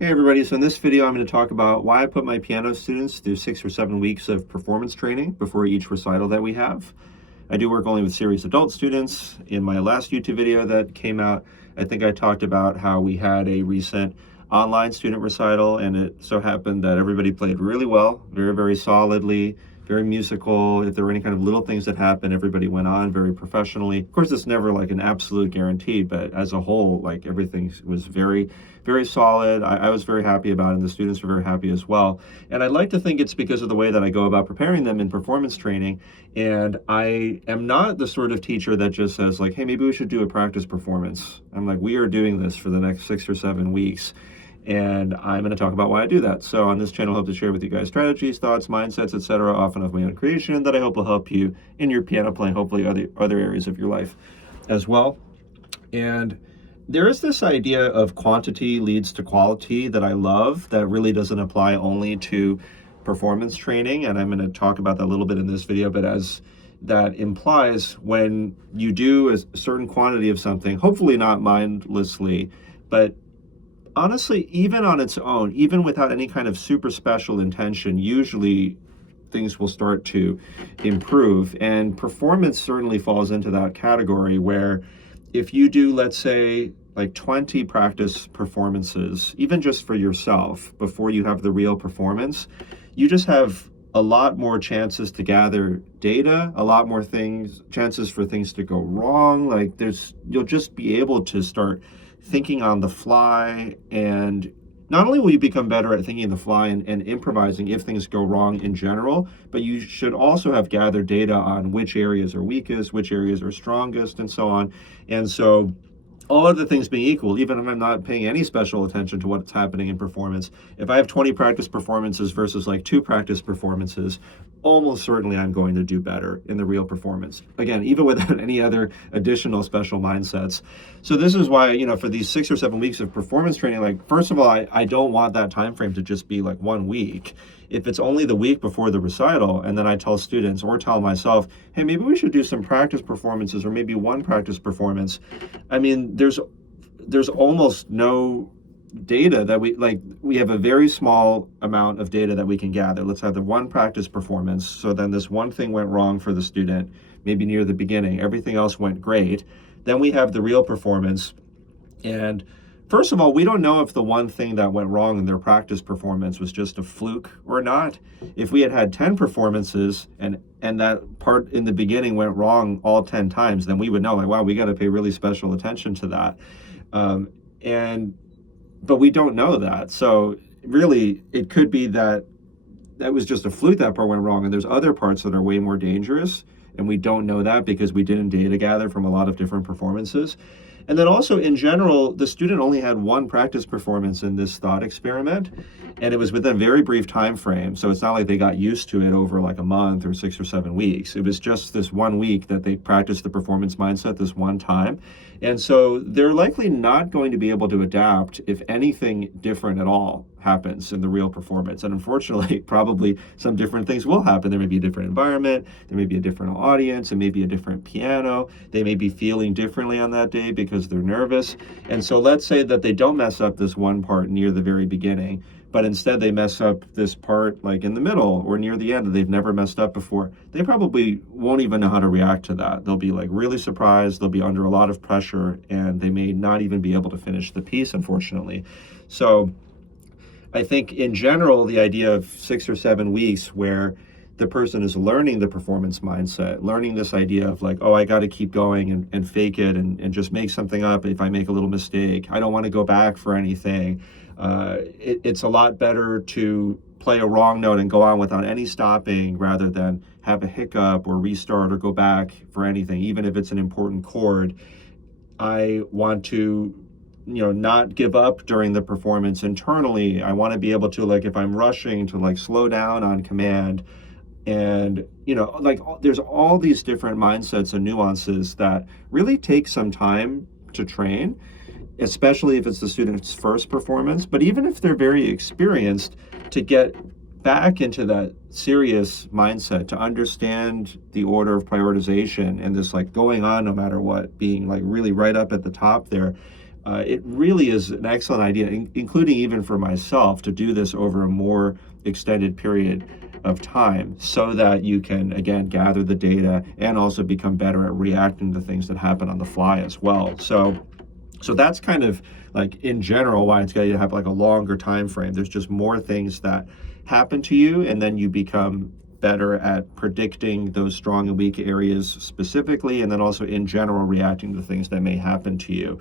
Hey everybody, so in this video I'm going to talk about why I put my piano students through 6 or 7 weeks of performance training before each recital that we have. I do work only with serious adult students. In my last YouTube video that came out, I think I talked about how we had a recent online student recital, and it so happened that everybody played really well, very solidly, very musical. If there were any kind of little things that happened, everybody went on very professionally. Of course, it's never like an absolute guarantee, but as a whole, like everything was very solid. I was very happy about it, and the students were very happy as well. And I'd like to think it's because of the way that I go about preparing them in performance training. And I am not the sort of teacher that just says like, hey, maybe we should do a practice performance. I'm like, we are doing this for the next 6 or 7 weeks. And I'm going to talk about why I do that. So on this channel, I hope to share with you guys strategies, thoughts, mindsets, etc., often of my own creation, that I hope will help you in your piano playing, hopefully other areas of your life as well. And there is this idea of quantity leads to quality that I love, that really doesn't apply only to performance training. And I'm going to talk about that a little bit in this video, but as that implies, when you do a certain quantity of something, hopefully not mindlessly, but honestly, even on its own, even without any kind of super special intention, usually things will start to improve. And performance certainly falls into that category, where if you do, let's say, like 20 practice performances, even just for yourself, before you have the real performance, you just have a lot more chances to gather data, a lot more chances for things to go wrong. Like you'll just be able to start thinking on the fly, and not only will you become better at thinking on the fly and improvising if things go wrong in general, but you should also have gathered data on which areas are weakest, which areas are strongest, and so on. And so all other things being equal, even if I'm not paying any special attention to what's happening in performance, if I have 20 practice performances versus like 2 practice performances, almost certainly I'm going to do better in the real performance. Again, even without any other additional special mindsets. So this is why, for these 6 or 7 weeks of performance training, like, first of all, I don't want that time frame to just be like 1 week. If it's only the week before the recital, and then I tell students or tell myself, hey, maybe we should do some practice performances, or maybe 1 practice performance. I mean, there's almost no data that we have a very small amount of data that we can gather. Let's have the 1 practice performance. So then this one thing went wrong for the student, maybe near the beginning. Everything else went great. Then we have the real performance. And first of all, we don't know if the one thing that went wrong in their practice performance was just a fluke or not. If we had had 10 performances and that part in the beginning went wrong all 10 times, then we would know, like, wow, we got to pay really special attention to that. But we don't know that. So really, it could be that was just a fluke, that part went wrong, and there's other parts that are way more dangerous, and we don't know that because we didn't data gather from a lot of different performances. And then also, in general, the student only had 1 practice performance in this thought experiment, and it was within a very brief time frame. So it's not like they got used to it over like a month or 6 or 7 weeks. It was just this 1 week that they practiced the performance mindset this one time. And so they're likely not going to be able to adapt if anything different at all happens in the real performance. And unfortunately, probably some different things will happen. There may be a different environment, there may be a different audience, it may be a different piano, they may be feeling differently on that day because they're nervous. And so let's say that they don't mess up this one part near the very beginning, but instead they mess up this part like in the middle or near the end that they've never messed up before. They probably won't even know how to react to that. They'll be like really surprised, they'll be under a lot of pressure, and they may not even be able to finish the piece, unfortunately. So I think in general, the idea of 6 or 7 weeks where the person is learning the performance mindset, learning this idea of like, oh, I got to keep going and fake it and just make something up if I make a little mistake. I don't want to go back for anything. It's a lot better to play a wrong note and go on without any stopping rather than have a hiccup or restart or go back for anything, even if it's an important chord. I want to not give up during the performance internally. I want to be able to, like, if I'm rushing, to like slow down on command. And like, there's all these different mindsets and nuances that really take some time to train, especially if it's the student's first performance. But even if they're very experienced, to get back into that serious mindset, to understand the order of prioritization and this like going on no matter what, being like really right up at the top there, it really is an excellent idea, including even for myself, to do this over a more extended period of time so that you can, again, gather the data and also become better at reacting to things that happen on the fly as well. So that's kind of like in general why it's got to have like a longer time frame. There's just more things that happen to you, and then you become better at predicting those strong and weak areas specifically, and then also in general reacting to things that may happen to you.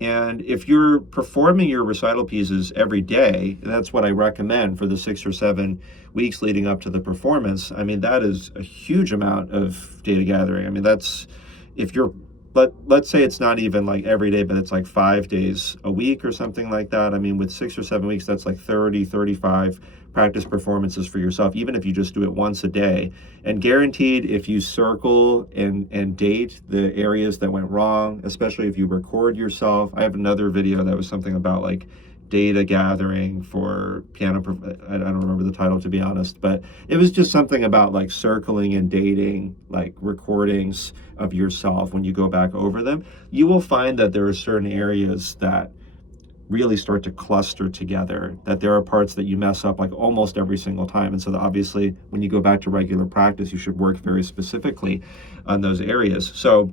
And if you're performing your recital pieces every day, that's what I recommend for the 6 or 7 weeks leading up to the performance. I mean, that is a huge amount of data gathering. I mean, that's if you're let's say it's not even like every day, but it's like 5 days a week or something like that. I mean, with 6 or 7 weeks, that's like 30, 35 practice performances for yourself, even if you just do it once a day. And guaranteed, if you circle and date the areas that went wrong, especially if you record yourself. I have another video that was something about like data gathering for piano. I don't remember the title, to be honest, but it was just something about like circling and dating like recordings of yourself. When you go back over them, you will find that there are certain areas that really start to cluster together, that there are parts that you mess up like almost every single time. And so that obviously when you go back to regular practice, you should work very specifically on those areas. So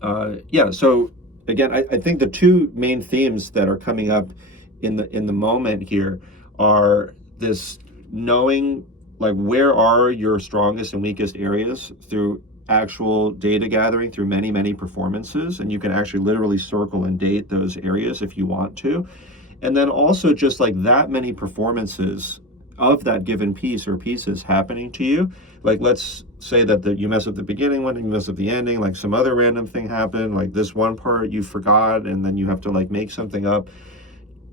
so again, I think the two main themes that are coming up in the moment here are this knowing like where are your strongest and weakest areas through actual data gathering through many performances, and you can actually literally circle and date those areas if you want to. And then also just like that many performances of that given piece or pieces happening to you. Like let's say that you mess up the beginning one and you mess up the ending, like some other random thing happened, like this one part you forgot and then you have to like make something up.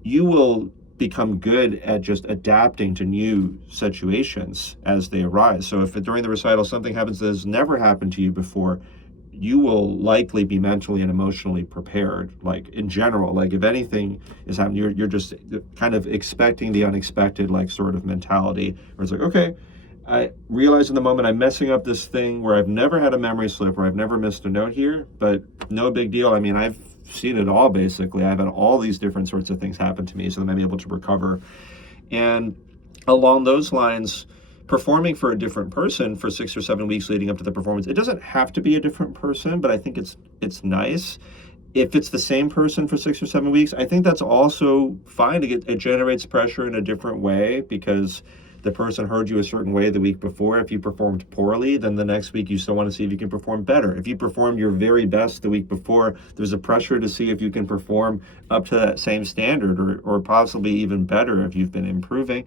You will become good at just adapting to new situations as they arise. So if during the recital something happens that has never happened to you before, you will likely be mentally and emotionally prepared. Like in general, like if anything is happening, you're just kind of expecting the unexpected, like sort of mentality, where it's like, okay, I realize in the moment I'm messing up this thing where I've never had a memory slip, or I've never missed a note here, but no big deal. I mean, I've seen it all basically. I've had all these different sorts of things happen to me, so then I'm able to recover. And along those lines, performing for a different person for 6 or 7 weeks leading up to the performance, it doesn't have to be a different person, but I think it's nice. If it's the same person for 6 or 7 weeks, I think that's also fine. It generates pressure in a different way because the person heard you a certain way the week before. If you performed poorly, then the next week you still want to see if you can perform better. If you performed your very best the week before, there's a pressure to see if you can perform up to that same standard, or possibly even better if you've been improving.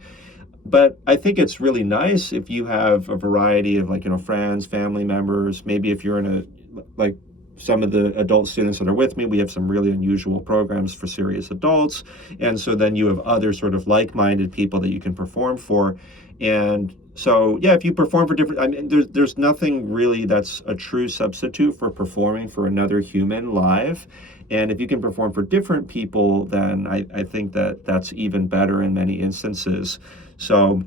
But I think it's really nice if you have a variety of like, friends, family members. Maybe if you're in like some of the adult students that are with me, we have some really unusual programs for serious adults. And so then you have other sort of like-minded people that you can perform for. And so, yeah, if you perform for different, I mean, there's nothing really that's a true substitute for performing for another human live. And if you can perform for different people, then I think that that's even better in many instances. So,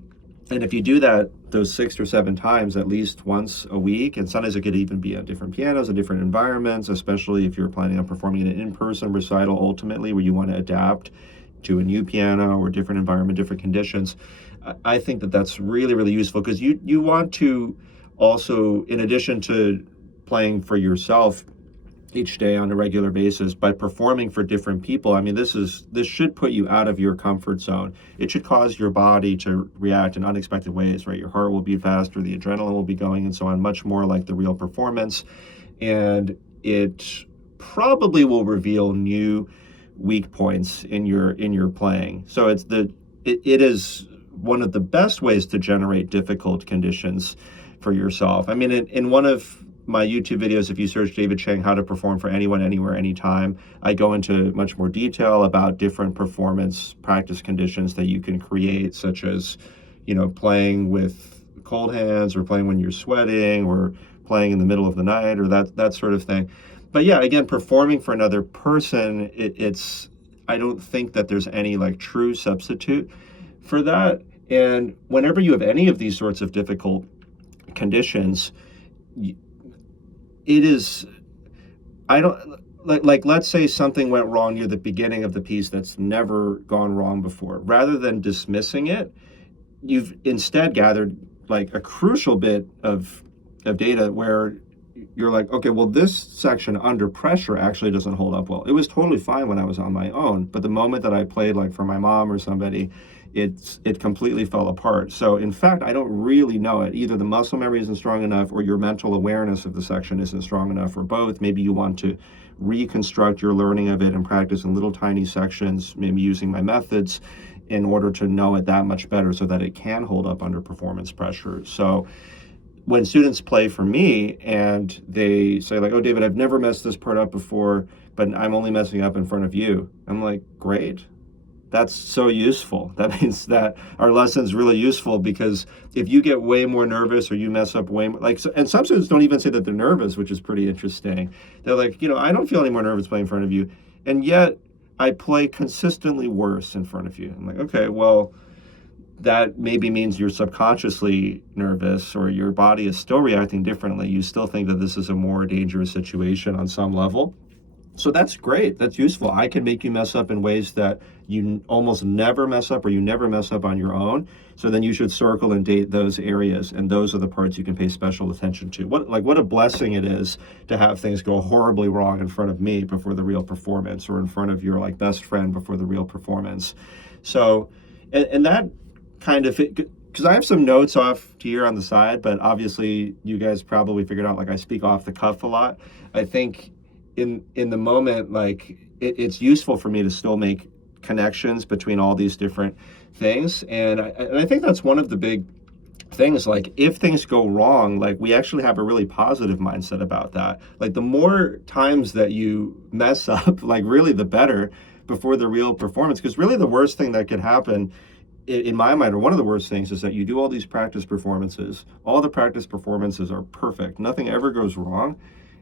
and if you do that those 6 or 7 times, at least once a week, and sometimes it could even be on different pianos and different environments, especially if you're planning on performing in an in-person recital ultimately, where you want to adapt to a new piano or different environment, different conditions. I think that that's really useful, because you want to also, in addition to playing for yourself each day on a regular basis, by performing for different people, I mean, this should put you out of your comfort zone. It should cause your body to react in unexpected ways, right? Your heart will beat faster, the adrenaline will be going, and so on, much more like the real performance. And it probably will reveal new weak points in your playing. So it is one of the best ways to generate difficult conditions for yourself. I mean, in one of my YouTube videos, if you search David Chang, how to perform for anyone, anywhere, anytime, I go into much more detail about different performance practice conditions that you can create, such as, playing with cold hands, or playing when you're sweating, or playing in the middle of the night, or that sort of thing. But yeah, again, performing for another person, I don't think that there's any like true substitute for that. And whenever you have any of these sorts of difficult conditions, it is, like let's say something went wrong near the beginning of the piece that's never gone wrong before. Rather than dismissing it, you've instead gathered like a crucial bit of data where you're like, okay, well, this section under pressure actually doesn't hold up well. It was totally fine when I was on my own, but the moment that I played like for my mom or somebody, it completely fell apart. So in fact, I don't really know it. Either the muscle memory isn't strong enough or your mental awareness of the section isn't strong enough, or both. Maybe you want to reconstruct your learning of it and practice in little tiny sections, maybe using my methods in order to know it that much better so that it can hold up under performance pressure. So when students play for me and they say like, oh, David, I've never messed this part up before, but I'm only messing up in front of you. I'm like, great. That's so useful. That means that our lesson's really useful, because if you get way more nervous or you mess up way more, like, so, and some students don't even say that they're nervous, which is pretty interesting. They're like, I don't feel any more nervous playing in front of you. And yet I play consistently worse in front of you. I'm like, okay, well, that maybe means you're subconsciously nervous or your body is still reacting differently. You still think that this is a more dangerous situation on some level. So that's great. That's useful. I can make you mess up in ways that you almost never mess up or you never mess up on your own. So then you should circle and date those areas, and those are the parts you can pay special attention to. What a blessing it is to have things go horribly wrong in front of me before the real performance, or in front of your like best friend before the real performance. So, and that kind of, because I have some notes off here on the side, but obviously you guys probably figured out like I speak off the cuff a lot. I think in the moment, like it's useful for me to still make connections between all these different things, and I think that's one of the big things. Like if things go wrong, like we actually have a really positive mindset about that. Like the more times that you mess up, like really the better before the real performance, because really the worst thing that could happen in my mind, or one of the worst things, is that you do all these practice performances. All the practice performances are perfect. Nothing ever goes wrong.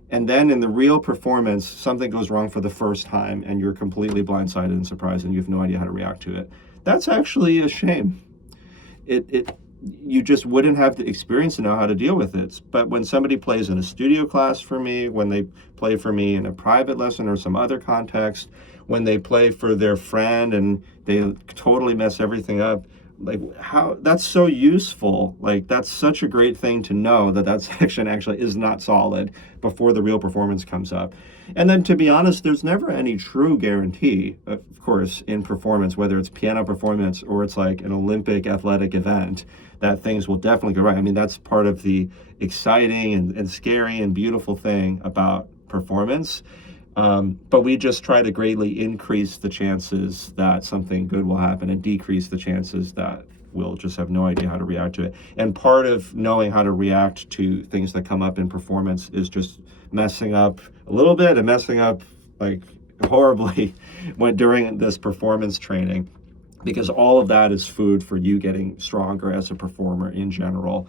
And then in the real performance, something goes wrong for the first time and you're completely blindsided and surprised and you have no idea how to react to it. That's actually a shame. You just wouldn't have the experience to know how to deal with it. But when somebody plays in a studio class for me, when they play for me in a private lesson or some other context, when they play for their friend and they totally mess everything up, like how that's so useful. Like that's such a great thing to know that section actually is not solid before the real performance comes up. And then to be honest, there's never any true guarantee, of course, in performance, whether it's piano performance or it's like an Olympic athletic event, that things will definitely go right. I mean, that's part of the exciting and scary and beautiful thing about performance. But we just try to greatly increase the chances that something good will happen and decrease the chances that we'll just have no idea how to react to it. And part of knowing how to react to things that come up in performance is just messing up a little bit and messing up like horribly during this performance training, because all of that is food for you getting stronger as a performer in general.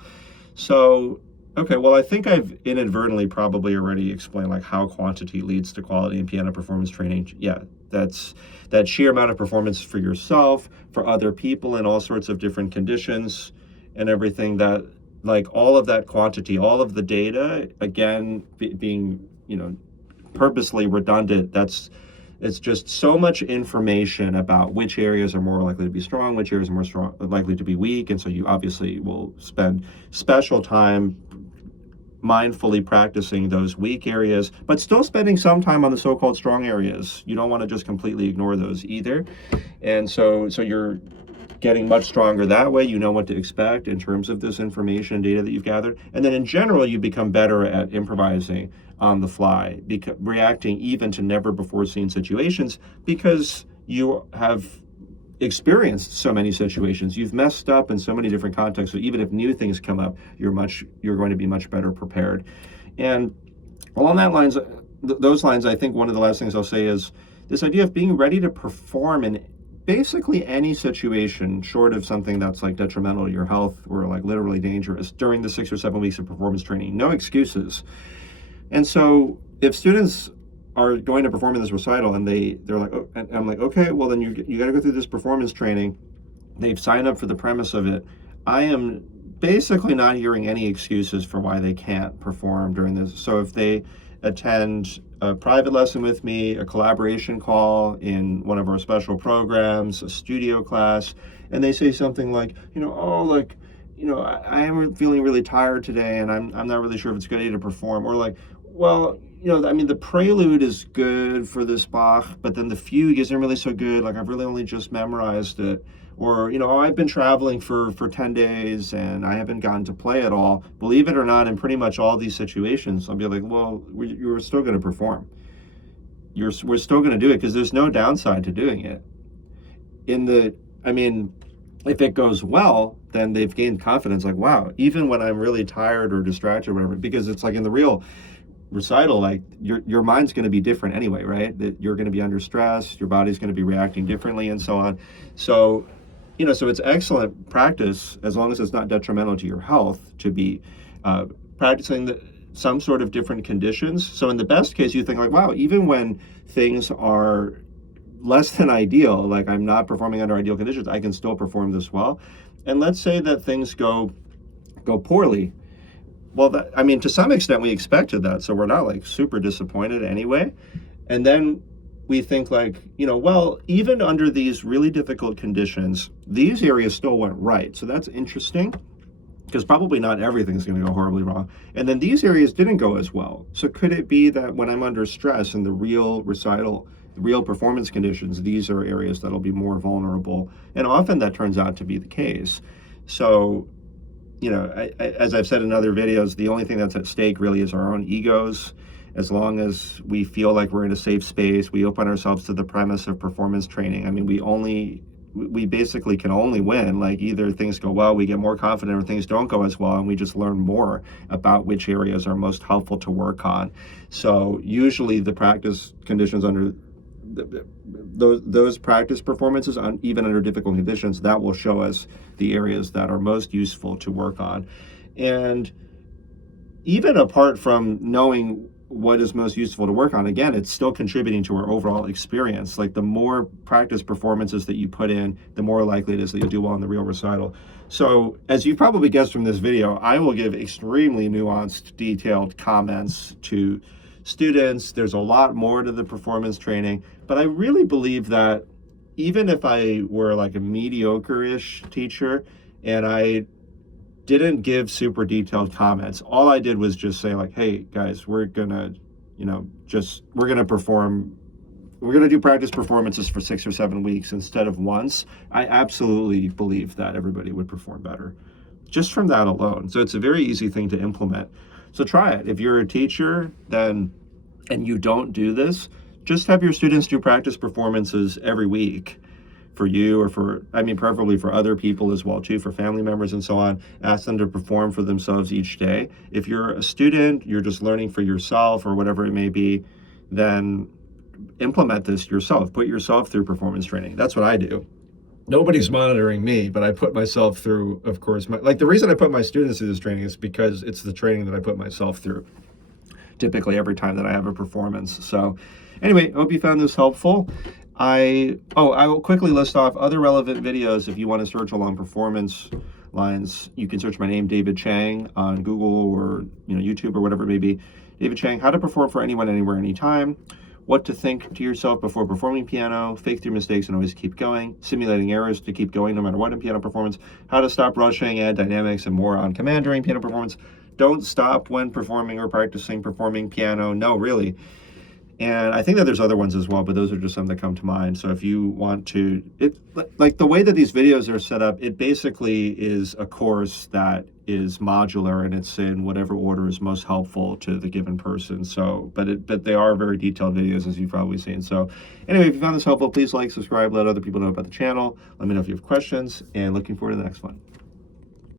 So, okay, well, I think I've inadvertently probably already explained like how quantity leads to quality in piano performance training. Yeah, that's that sheer amount of performance for yourself, for other people in all sorts of different conditions and everything, that like all of that quantity, all of the data, again, being, purposely redundant, it's just so much information about which areas are more likely to be strong, which areas are likely to be weak. And so you obviously will spend special time mindfully practicing those weak areas, but still spending some time on the so-called strong areas. You don't want to just completely ignore those either. And so you're getting much stronger that way. You know what to expect in terms of this information and data that you've gathered. And then in general, you become better at improvising on the fly, reacting even to never before seen situations, because you have experienced so many situations. You've messed up in so many different contexts. So even if new things come up, you're going to be much better prepared. And along those lines, I think one of the last things I'll say is this idea of being ready to perform in basically any situation short of something that's like detrimental to your health or like literally dangerous during the 6 or 7 weeks of performance training. No excuses. And so if students are going to perform in this recital and they're like, oh, and I'm like, okay, well then you got to go through this performance training. They've signed up for the premise of it. I am basically not hearing any excuses for why they can't perform during this. So if they attend a private lesson with me, a collaboration call in one of our special programs, a studio class, and they say something like, oh, like, I am feeling really tired today, and I'm not really sure if it's a good idea to perform, or like, well, I mean, the prelude is good for this Bach, but then the fugue isn't really so good. Like, I've really only just memorized it. Or, oh, I've been traveling for 10 days and I haven't gotten to play at all. Believe it or not, in pretty much all these situations, I'll be like, well, you're still going to perform. We're still going to do it because there's no downside to doing it. If it goes well, then they've gained confidence. Like, wow, even when I'm really tired or distracted or whatever, because it's like in the real recital, like your mind's going to be different anyway, right? That you're going to be under stress, your body's going to be reacting differently, and so on. So, so it's excellent practice as long as it's not detrimental to your health to be practicing some sort of different conditions. So in the best case, you think like, wow, even when things are less than ideal, like I'm not performing under ideal conditions, I can still perform this well. And let's say that things go poorly. Well, to some extent we expected that, so we're not like super disappointed anyway. And then we think like, well, even under these really difficult conditions, these areas still went right. So that's interesting, because probably not everything's going to go horribly wrong. And then these areas didn't go as well. So could it be that when I'm under stress in the real recital, the real performance conditions, these are areas that'll be more vulnerable? And often that turns out to be the case. So, as I've said in other videos, the only thing that's at stake really is our own egos. As long as we feel like we're in a safe space, we open ourselves to the premise of performance training. I mean, we basically can only win. Like, either things go well, we get more confident, or things don't go as well, and we just learn more about which areas are most helpful to work on. So usually the practice conditions under those practice performances, even under difficult conditions, that will show us the areas that are most useful to work on. And even apart from knowing what is most useful to work on, again, it's still contributing to our overall experience. Like, the more practice performances that you put in, the more likely it is that you'll do well in the real recital. So as you probably guessed from this video, I will give extremely nuanced, detailed comments to students. There's a lot more to the performance training, but I really believe that even if I were like a mediocre-ish teacher and I didn't give super detailed comments, all I did was just say like, hey guys, we're gonna do practice performances for 6 or 7 weeks instead of once, I absolutely believe that everybody would perform better just from that alone. So it's a very easy thing to implement. So try it. If you're a teacher and you don't do this, just have your students do practice performances every week for you, or preferably for other people as well too, for family members and so on. Ask them to perform for themselves each day. If you're a student, you're just learning for yourself or whatever it may be, then implement this yourself. Put yourself through performance training. That's what I do. Nobody's monitoring me, but I put myself through, of course. The reason I put my students through this training is because it's the training that I put myself through typically every time that I have a performance. So anyway, I hope you found this helpful. I will quickly list off other relevant videos. If you want to search along performance lines, you can search my name, David Chang, on Google or YouTube or whatever it may be. David Chang, how to perform for anyone, anywhere, anytime. What to think to yourself before performing piano, fake through mistakes and always keep going, simulating errors to keep going no matter what in piano performance, how to stop rushing, add dynamics and more on command during piano performance. Don't stop when performing or practicing performing piano. No, really. And I think that there's other ones as well, but those are just some that come to mind. So if you want to, like the way that these videos are set up, it basically is a course that is modular, and it's in whatever order is most helpful to the given person. So, but they are very detailed videos, as you've probably seen. So anyway, if you found this helpful, please like, subscribe, let other people know about the channel. Let me know if you have questions, and looking forward to the next one.